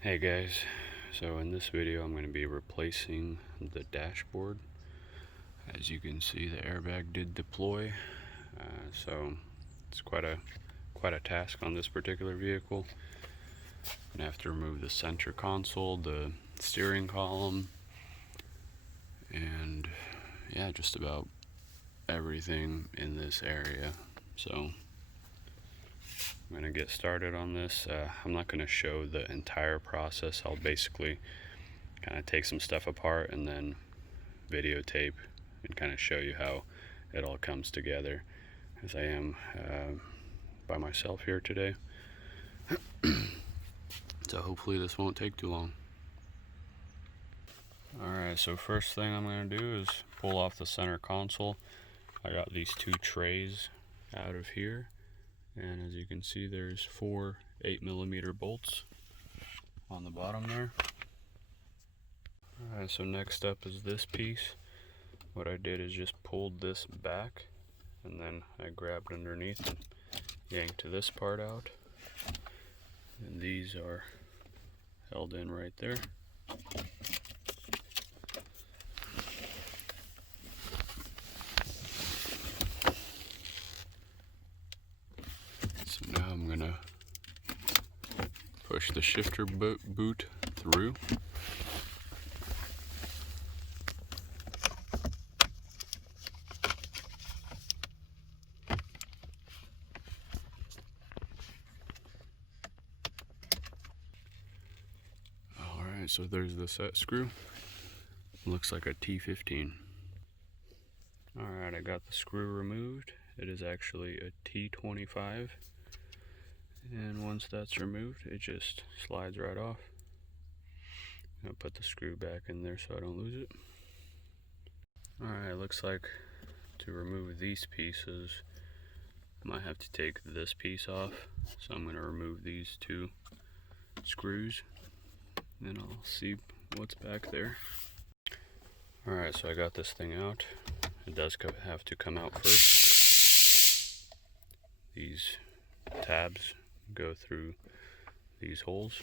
Hey guys, so in this video I'm going to be replacing the dashboard. As you can see, the airbag did deploy, so it's quite a task on this particular vehicle. I'm going to have to remove the center console, the steering column, and yeah, just about everything in this area. So I'm going to get started on this. I'm not going to show the entire process. I'll basically kind of take some stuff apart and then videotape and kind of show you how it all comes together, as I am by myself here today. So hopefully this won't take too long. Alright, so first thing I'm going to do is pull off the center console. I got these two trays out of here, and as you can see there's 4 8mm bolts on the bottom there. Alright, so next up is this piece. What I did is just pulled this back, and then I grabbed underneath and yanked this part out, and these are held in right there. So now I'm gonna push the shifter boot through. Alright, so there's the set screw. Looks like a T15. Alright, I got the screw removed. It is actually a T25. And once that's removed, it just slides right off. I'll put the screw back in there so I don't lose it. Alright, looks like to remove these pieces, I might have to take this piece off. So I'm going to remove these 2 screws, and then I'll see what's back there. Alright, so I got this thing out. It does have to come out first. These tabs go through these holes.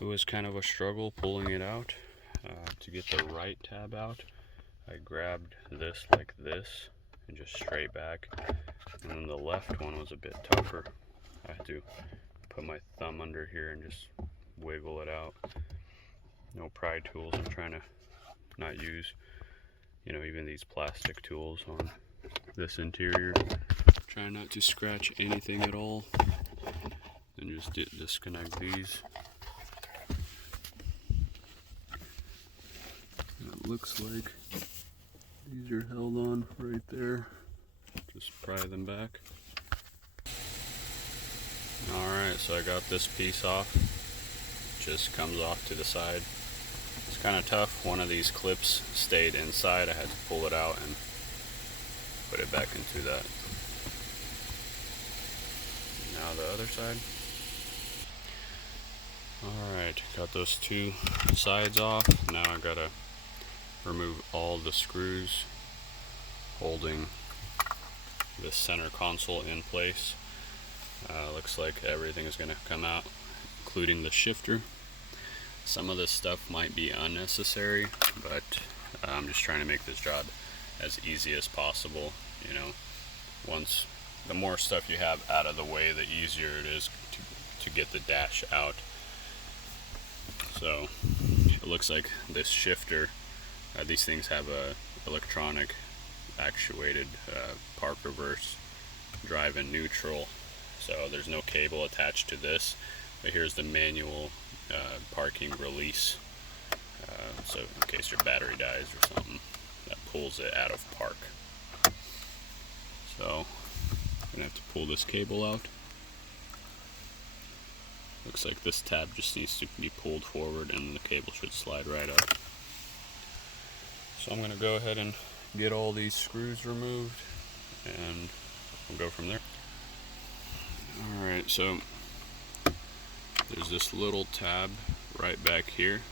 It was kind of a struggle pulling it out. To get the right tab out, I grabbed this like this and just straight back, and then the left one was a bit tougher. I had to put my thumb under here and just wiggle it out. No pry tools. I'm trying to not use, even these plastic tools on this interior. Try not to scratch anything at all, and just disconnect these. It looks like these are held on right there. Just pry them back. Alright, so I got this piece off. Just comes off to the side. It's kind of tough. One of these clips stayed inside. I had to pull it out and put it back into that. Now the other side. Alright, got those 2 sides off. Now I gotta remove all the screws holding this center console in place. Looks like everything is going to come out, including the shifter. Some of this stuff might be unnecessary, but I'm just trying to make this job as easy as possible. Once the more stuff you have out of the way, the easier it is to get the dash out. So it looks like this shifter, these things have a electronic actuated park reverse, drive and neutral, so there's no cable attached to this, but here's the manual parking release, so in case your battery dies or something, that pulls it out of park. So I'm gonna have to pull this cable out. Looks like this tab just needs to be pulled forward and the cable should slide right up. So I'm going to go ahead and get all these screws removed, and we'll go from there. Alright, so there's this little tab right back here.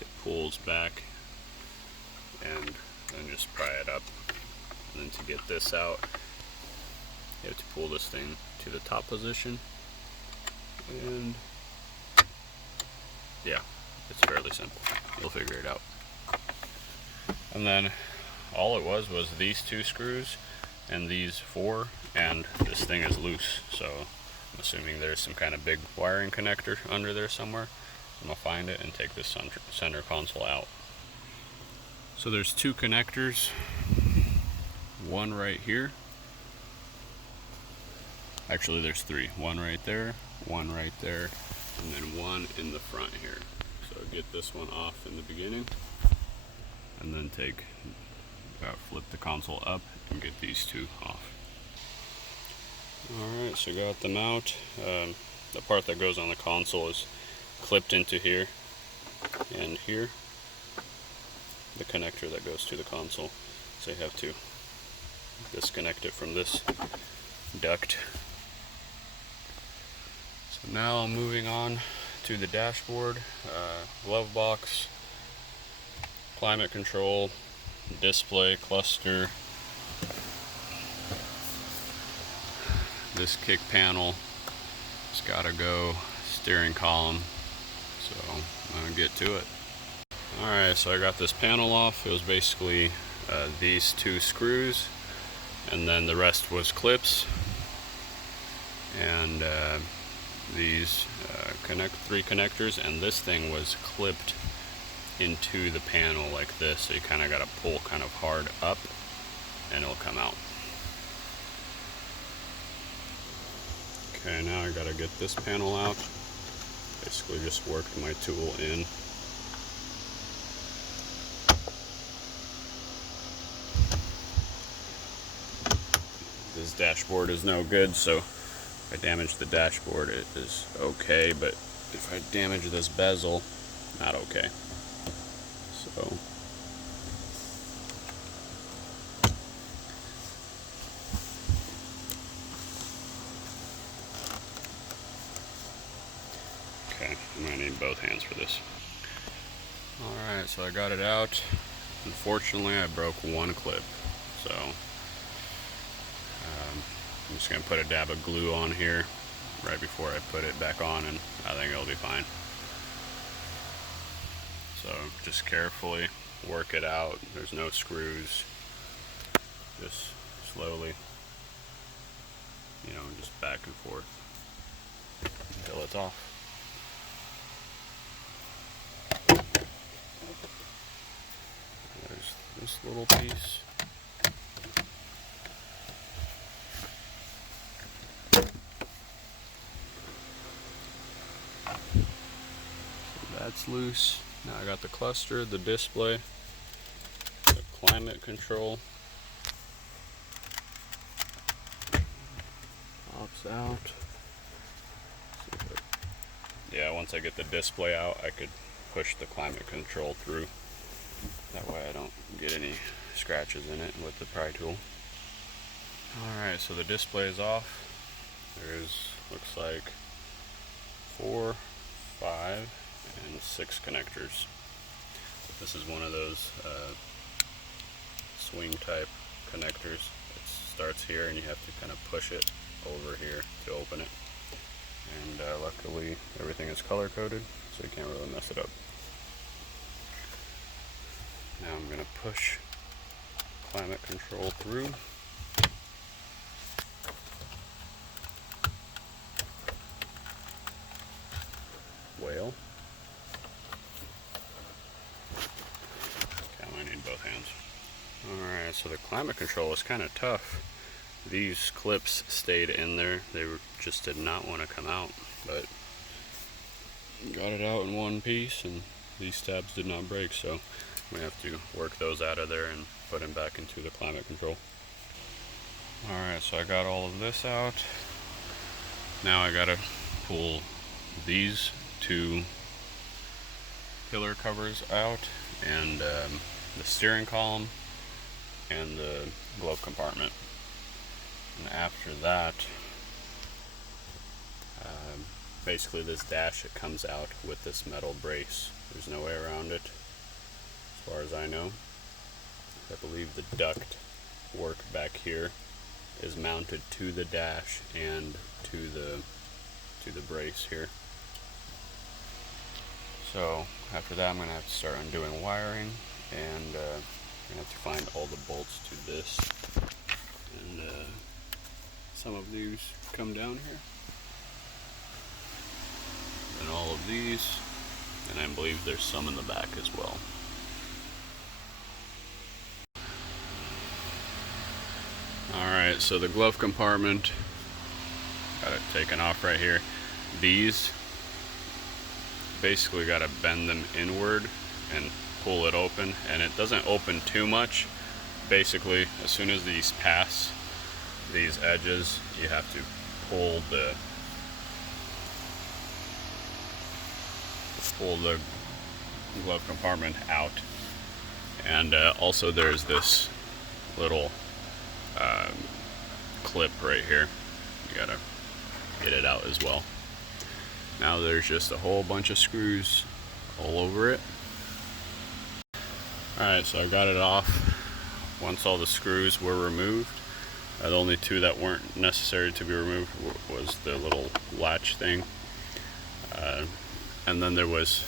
It pulls back and then just pry it up. And then to get this out, you have to pull this thing to the top position and yeah, it's fairly simple. You'll figure it out. And then all it was these 2 screws and these 4, and this thing is loose, so I'm assuming there's some kind of big wiring connector under there somewhere. I'm gonna find it and take this center console out. So there's 2 connectors, one right here. Actually there's 3, one right there, one right there, and then one in the front here. So get this one off in the beginning, and then flip the console up and get these 2 off. Alright, so got them out. The part that goes on the console is clipped into here and here, the connector that goes to the console. So you have to disconnect it from this duct. So now moving on to the dashboard, Glovebox, climate control, display, cluster, this kick panel, it's gotta go, steering column, so I'm gonna get to it. Alright, so I got this panel off. It was basically these 2 screws, and then the rest was clips, and these 3 connectors, and this thing was clipped into the panel like this, so you kind of got to pull kind of hard up and it'll come out. Okay, now I got to get this panel out. Basically just worked my tool in. This dashboard is no good, so if I damage the dashboard it is okay, but if I damage this bezel, not okay. So okay, I might need both hands for this. Alright, so I got it out. Unfortunately I broke one clip, so I'm just going to put a dab of glue on here right before I put it back on, and I think it'll be fine. So just carefully work it out. There's no screws. Just slowly, just back and forth until it's off. There's this little piece. That's loose. Now I got the cluster, the display, the climate control. Pops out. Yeah, once I get the display out, I could push the climate control through. That way I don't get any scratches in it with the pry tool. Alright, so the display is off. There's, looks like 4, 5, and 6 connectors. This is one of those swing type connectors. It starts here and you have to kind of push it over here to open it. And luckily everything is color coded, so you can't really mess it up. Now I'm going to push climate control through. Whale. Okay, I might need both hands. Alright, so the climate control is kind of tough. These clips stayed in there. They just did not want to come out, but got it out in one piece, and these tabs did not break, so we have to work those out of there and put them back into the climate control. Alright, so I got all of this out. Now I gotta pull these 2 pillar covers out, and the steering column and the glove compartment. And after that, basically this dash, it comes out with this metal brace. There's no way around it, as far as I know. I believe the duct work back here is mounted to the dash and to the brace here. So after that I'm going to have to start undoing wiring, and I'm going to have to find all the bolts to this, and some of these come down here, and all of these, and I believe there's some in the back as well. Alright, so the glove compartment, got it taken off right here. These, basically got to bend them inward and pull it open, and it doesn't open too much. Basically, as soon as these pass these edges, you have to pull the glove compartment out. And also there's this little clip right here, you gotta get it out as well. Now there's just a whole bunch of screws all over it. Alright, so I got it off. Once all the screws were removed, the only two that weren't necessary to be removed was the little latch thing, and then there was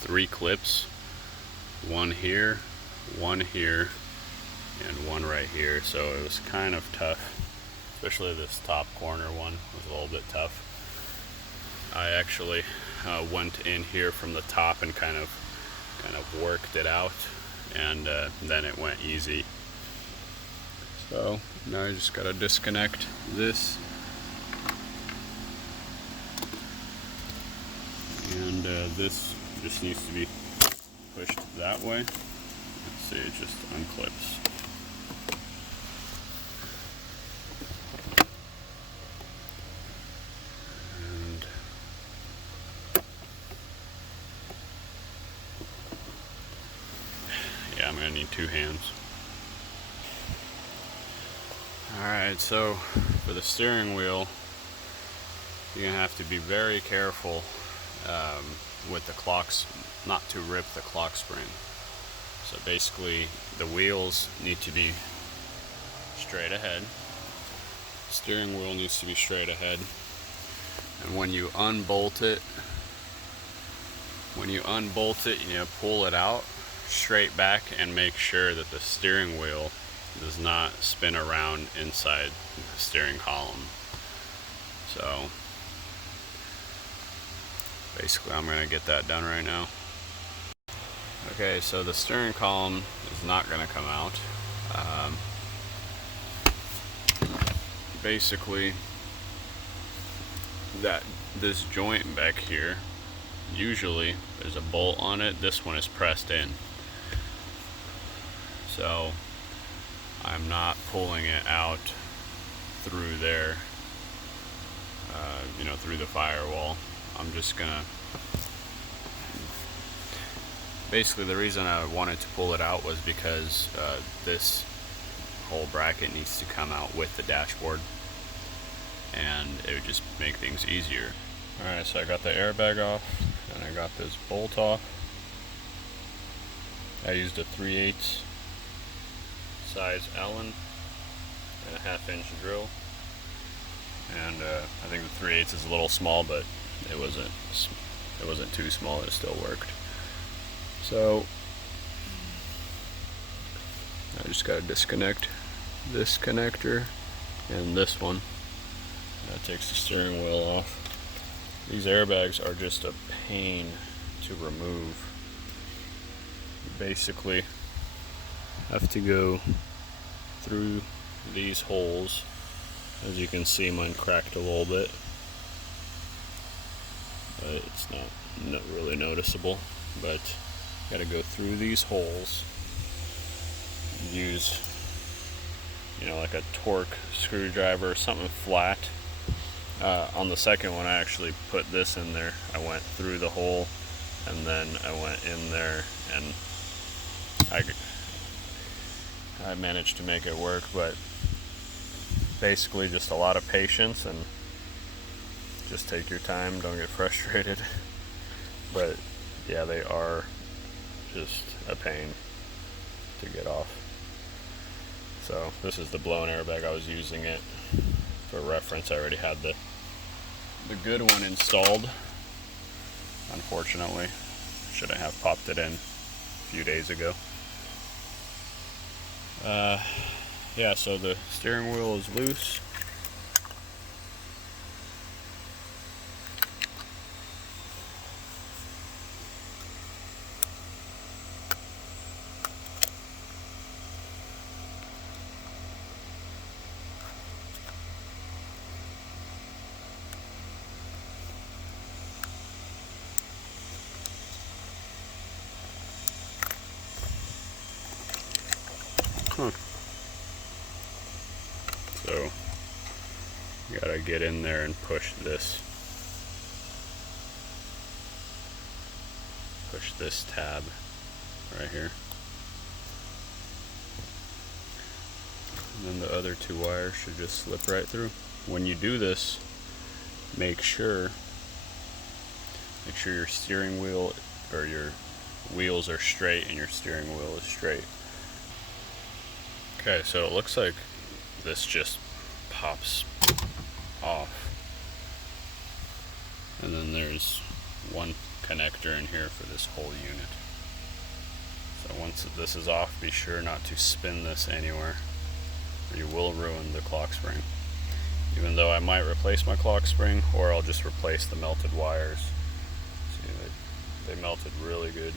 3 clips, one here, and one right here. So it was kind of tough, especially this top corner one was a little bit tough. I actually went in here from the top and kind of worked it out, and then it went easy. So now I just gotta disconnect this, and this just needs to be pushed that way. Let's see, it just unclips. And yeah, I'm gonna need 2 hands. Alright, so for the steering wheel, you're gonna have to be very careful with the clocks, not to rip the clock spring. So basically the wheels need to be straight ahead, steering wheel needs to be straight ahead, and when you unbolt it, you pull it out straight back and make sure that the steering wheel does not spin around inside the steering column. So basically I'm going to get that done right now. Okay, so the steering column is not going to come out. Basically, this joint back here, usually there's a bolt on it. This one is pressed in, so I'm not pulling it out through there, through the firewall. I'm just gonna, basically the reason I wanted to pull it out was because this whole bracket needs to come out with the dashboard, and it would just make things easier. Alright, so I got the airbag off, and I got this bolt off. I used a 3/8 size Allen and a 1/2-inch drill, and I think the 3/8 is a little small, but it wasn't too small, it still worked. So I just got to disconnect this connector and this one. That takes the steering wheel off. These airbags are just a pain to remove. You basically have to go through these holes. As you can see, mine cracked a little bit, but it's not really noticeable. But you gotta go through these holes, use like a torque screwdriver or something flat. On the second one I actually put this in there. I went through the hole and then I went in there, and I managed to make it work. But basically just a lot of patience, and just take your time, don't get frustrated. But yeah, they are just a pain to get off. So this is the blown airbag. I was using it for reference. I already had the good one installed, unfortunately. Shouldn't have popped it in a few days ago. Yeah, so the steering wheel is loose. So you gotta get in there and push this tab right here. And then the other two wires should just slip right through. When you do this, make sure your steering wheel or your wheels are straight and your steering wheel is straight. Okay, so it looks like this just pops off. And then there's one connector in here for this whole unit. So once this is off, be sure not to spin this anywhere, or you will ruin the clock spring. Even though I might replace my clock spring, or I'll just replace the melted wires. See, they melted really good.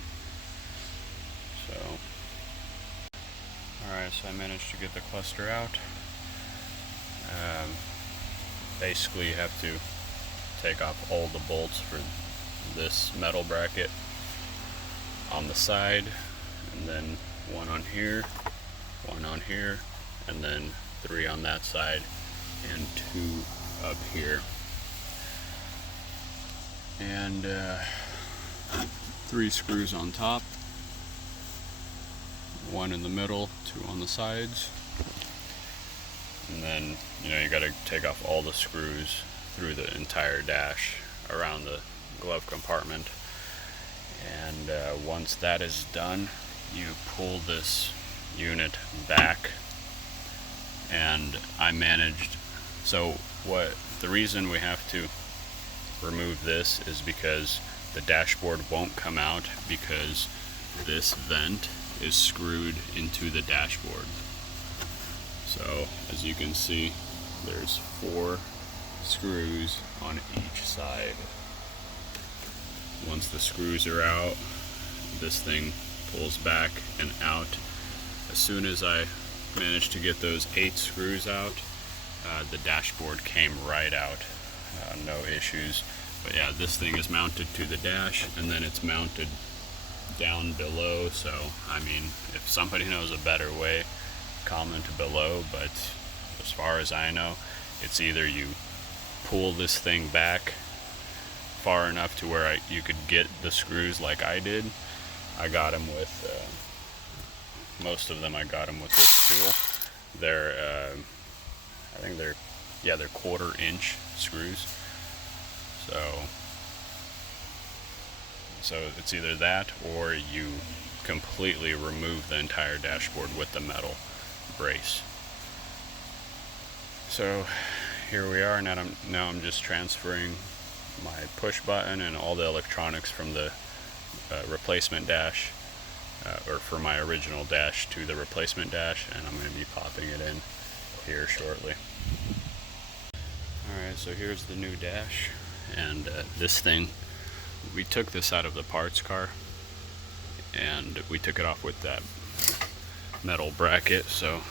So, alright, so I managed to get the cluster out. Basically, you have to take off all the bolts for this metal bracket on the side, and then one on here, and then 3 on that side, and 2 up here, and 3 screws on top, 1 in the middle, 2 on the sides. And then, you got to take off all the screws through the entire dash around the glove compartment. And once that is done, you pull this unit back. And I managed, so the reason we have to remove this is because the dashboard won't come out, because this vent is screwed into the dashboard. So as you can see, there's 4 screws on each side. Once the screws are out, this thing pulls back and out. As soon as I managed to get those 8 screws out, the dashboard came right out. No issues. But yeah, this thing is mounted to the dash, and then it's mounted down below. So I mean, if somebody knows a better way, comment below, but as far as I know, it's either you pull this thing back far enough to where you could get the screws like I did. I got them with most of them I got them with this tool. They're I think they're 1/4 inch screws, so it's either that, or you completely remove the entire dashboard with the metal brace. So here we are. Now I'm just transferring my push button and all the electronics from the replacement dash, or for my original dash, to the replacement dash, and I'm going to be popping it in here shortly. Alright, so here's the new dash, and this thing, we took this out of the parts car and we took it off with that metal bracket, so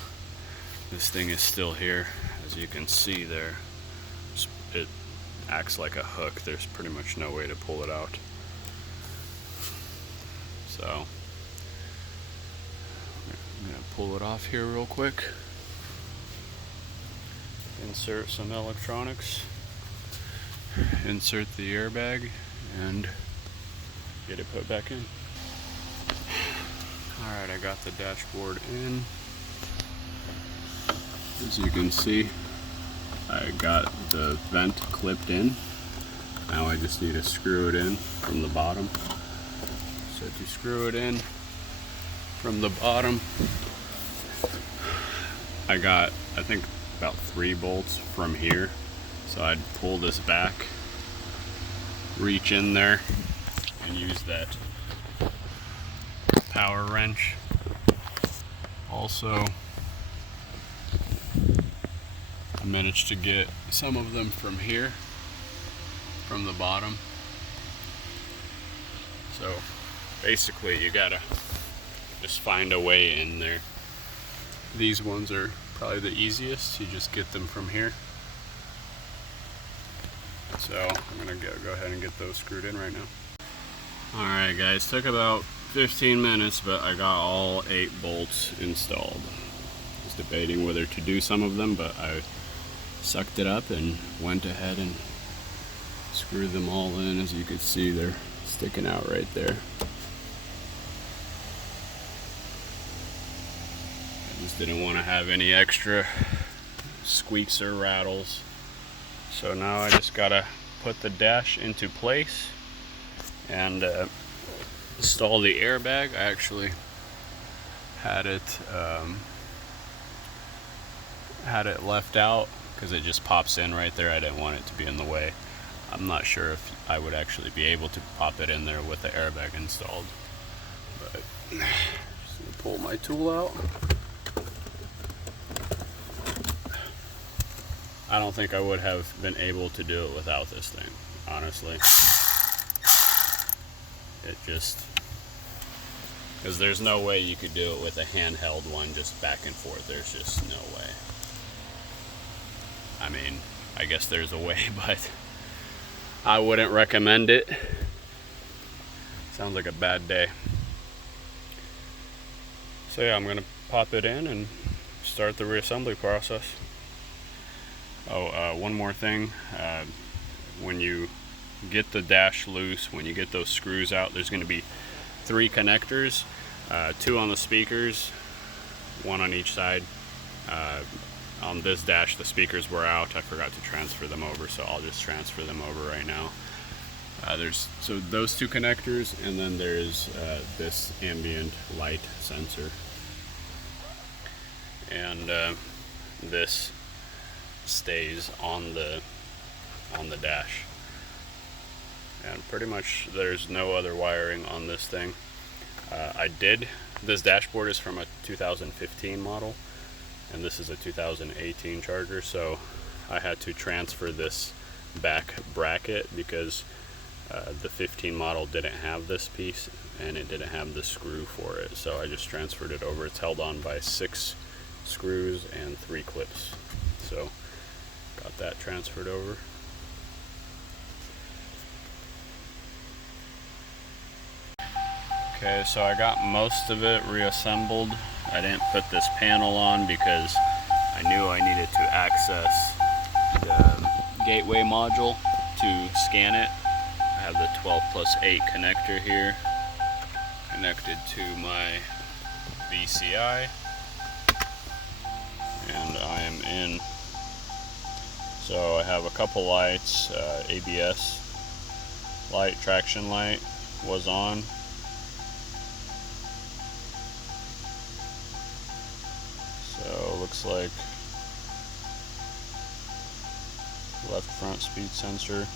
this thing is still here. As you can see there, it acts like a hook. There's pretty much no way to pull it out. So I'm going to pull it off here real quick, insert some electronics, insert the airbag, and get it put back in. Alright, I got the dashboard in. As you can see, I got the vent clipped in. Now I just need to screw it in from the bottom. So to screw it in from the bottom, I got, I think, about 3 bolts from here. So I'd pull this back, reach in there, and use that power wrench. Also, I managed to get some of them from here, from the bottom. So basically you gotta just find a way in there. These ones are probably the easiest. You just get them from here. So I'm gonna go ahead and get those screwed in right now. Alright guys, took about 15 minutes, but I got all 8 bolts installed. I was debating whether to do some of them, but I sucked it up and went ahead and screwed them all in. As you can see, they're sticking out right there. I just didn't want to have any extra squeaks or rattles. So now I just gotta put the dash into place and install the airbag. I actually had it left out because it just pops in right there. I didn't want it to be in the way. I'm not sure if I would actually be able to pop it in there with the airbag installed, but just gonna pull my tool out. I don't think I would have been able to do it without this thing, honestly. It just, because there's no way you could do it with a handheld one just back and forth. There's just no way. I mean, I guess there's a way, but I wouldn't recommend it. Sounds like a bad day. So yeah, I'm gonna pop it in and start the reassembly process. Oh, one more thing. When you get the dash loose, when you get those screws out, there's gonna be 3 connectors, 2 on the speakers, 1 on each side. On this dash, the speakers were out. I forgot to transfer them over, so I'll just transfer them over right now. So those 2 connectors, and then there's this ambient light sensor, and this stays on the dash. And pretty much there's no other wiring on this thing. This dashboard is from a 2015 model, and this is a 2018 Charger, so I had to transfer this back bracket because the 15 model didn't have this piece and it didn't have the screw for it, so I just transferred it over. It's held on by 6 screws and 3 clips, so got that transferred over. Okay, so I got most of it reassembled. I didn't put this panel on because I knew I needed to access the gateway module to scan it. I have the 12+8 connector here connected to my VCI, and I am in. So I have a couple lights, ABS light, traction light was on. So looks like left front speed sensor.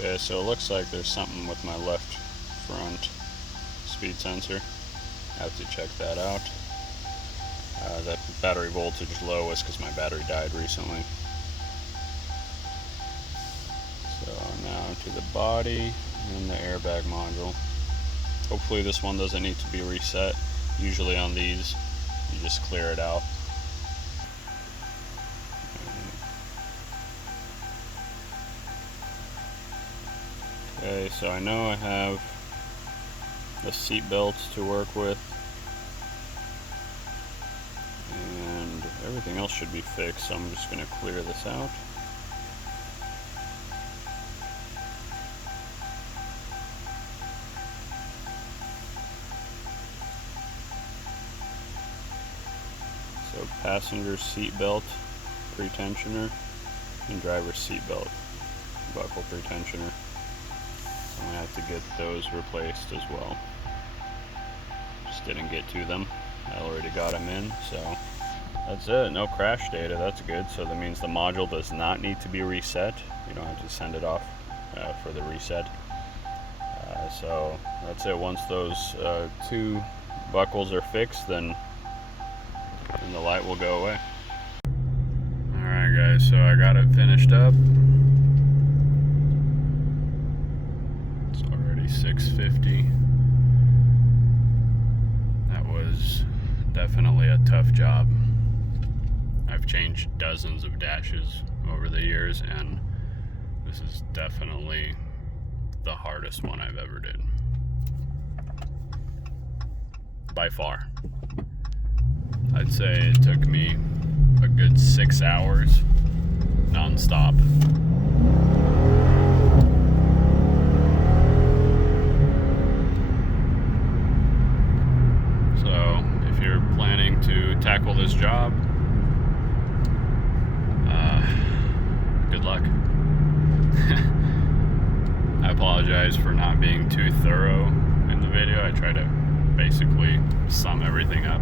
Okay, so it looks like there's something with my left front speed sensor. I have to check that out. That battery voltage low was because my battery died recently. So now to the body and the airbag module. Hopefully this one doesn't need to be reset. Usually on these, you just clear it out. Okay, so I know I have the seat belts to work with, and everything else should be fixed, so I'm just going to clear this out. passenger seat belt pretensioner and driver's seat belt buckle pretensioner. I'm gonna have to get those replaced as well. Just didn't get to them. I already got them in, so that's it. No crash data. That's good. So that means the module does not need to be reset. You don't have to send it off for the reset. So that's it. Once those two buckles are fixed, then the light will go away. Alright guys, so I got it finished up. It's already 6:50. That was definitely a tough job. I've changed dozens of dashes over the years, and this is definitely the hardest one I've ever did. By far. I'd say it took me a good 6 hours non-stop. So if you're planning to tackle this job, good luck. I apologize for not being too thorough in the video. I try to basically sum everything up.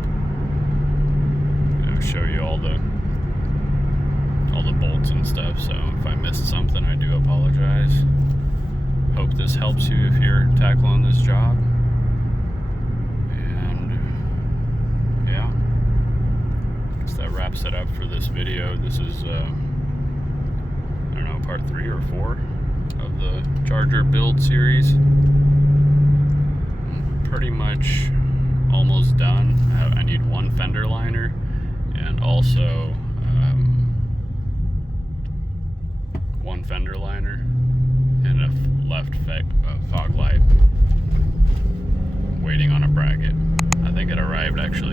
Show you all the bolts and stuff, so if I missed something, I do apologize. Hope this helps you if you're tackling this job. And yeah, I guess that wraps it up for this video. This is I don't know, part 3 or 4 of the Charger build series. I'm pretty much almost done. I need one fender liner and also one fender liner and a left fog light. Waiting on a bracket. I think it arrived actually